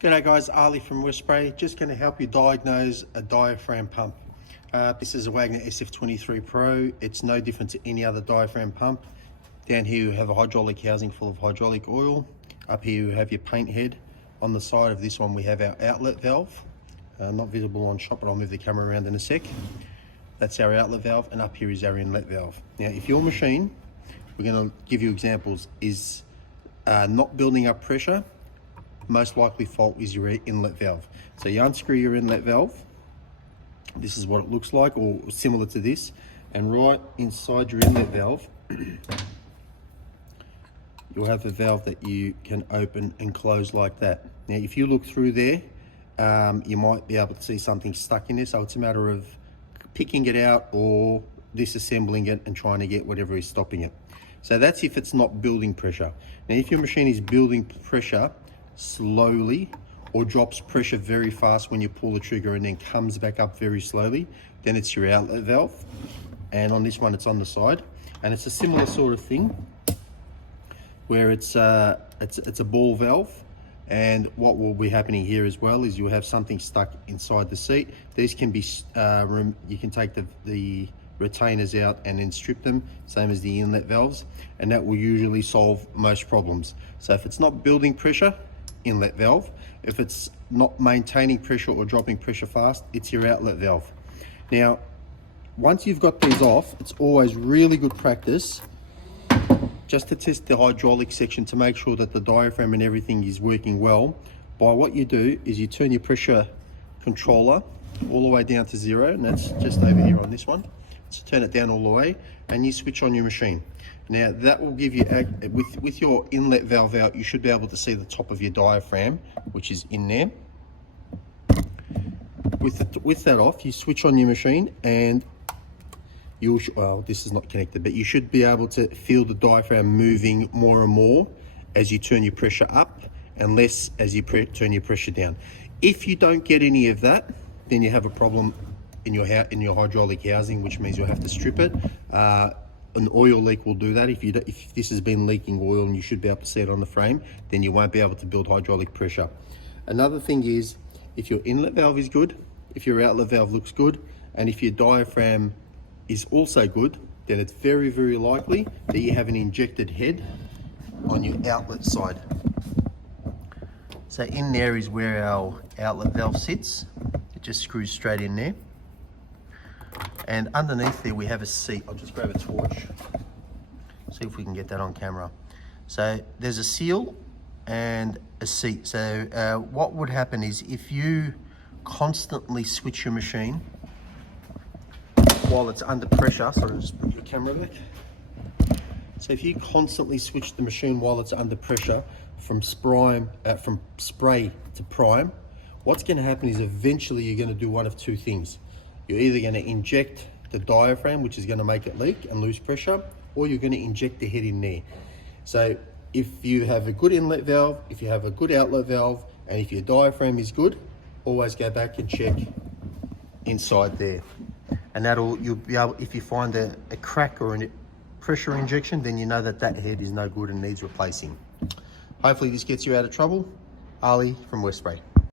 G'day guys, Ali from Westspray. Just going to help you diagnose a diaphragm pump. This is a Wagner SF23 Pro. It's no different to any other diaphragm pump. Down here you have a hydraulic housing full of hydraulic oil. Up here you have your paint head. On the side of this one we have our outlet valve. Not visible on shot, but I'll move the camera around in a sec. That's our outlet valve, and up here is our inlet valve. Now if your machine, we're going to give you examples, is not building up pressure, most likely fault is your inlet valve. So you unscrew your inlet valve. This is what it looks like, or similar to this, and right inside your inlet valve you'll have a valve that you can open and close like that. Now if you look through there, you might be able to see something stuck in there, so it's a matter of picking it out or disassembling it and trying to get whatever is stopping it. So that's if it's not building pressure. Now if your machine is building pressure slowly or drops pressure very fast when you pull the trigger and then comes back up very slowly, then it's your outlet valve. And on this one it's on the side, and it's a similar sort of thing where it's a ball valve. And what will be happening here as well is you'll have something stuck inside the seat. These can be you can take the retainers out and then strip them, same as the inlet valves, and that will usually solve most problems. So if it's not building pressure, inlet valve. If it's not maintaining pressure or dropping pressure fast, it's your outlet valve. Now once you've got these off, it's always really good practice just to test the hydraulic section to make sure that the diaphragm and everything is working well. By what you do is you turn your pressure controller all the way down to 0, and that's just over here on this one. So turn it down all the way and you switch on your machine. Now that will give you, with your inlet valve out, you should be able to see the top of your diaphragm, which is in there. With that off, you switch on your machine and well, this is not connected, but you should be able to feel the diaphragm moving more and more as you turn your pressure up and less as you turn your pressure down. If you don't get any of that, then you have a problem in your hydraulic housing, which means you'll have to strip it. An oil leak will do that. If this has been leaking oil, and you should be able to see it on the frame, then you won't be able to build hydraulic pressure. Another thing is, if your inlet valve is good, if your outlet valve looks good, and if your diaphragm is also good, then it's very, very likely that you have an injected head on your outlet side. So in there is where our outlet valve sits. It just screws straight in there. And underneath there we have a seat. I'll just grab a torch, see if we can get that on camera. So there's a seal and a seat. So what would happen is, if you constantly switch your machine while it's under pressure, sorry, just put your camera back. So if you constantly switch the machine while it's under pressure from spray to prime, what's going to happen is eventually you're going to do one of two things. You're either going to inject the diaphragm, which is going to make it leak and lose pressure, or you're going to inject the head in there. So if you have a good inlet valve, if you have a good outlet valve, and if your diaphragm is good, always go back and check inside there. And you'll be able, if you find a crack or a pressure injection, then you know that that head is no good and needs replacing. Hopefully this gets you out of trouble. Ali from Westspray.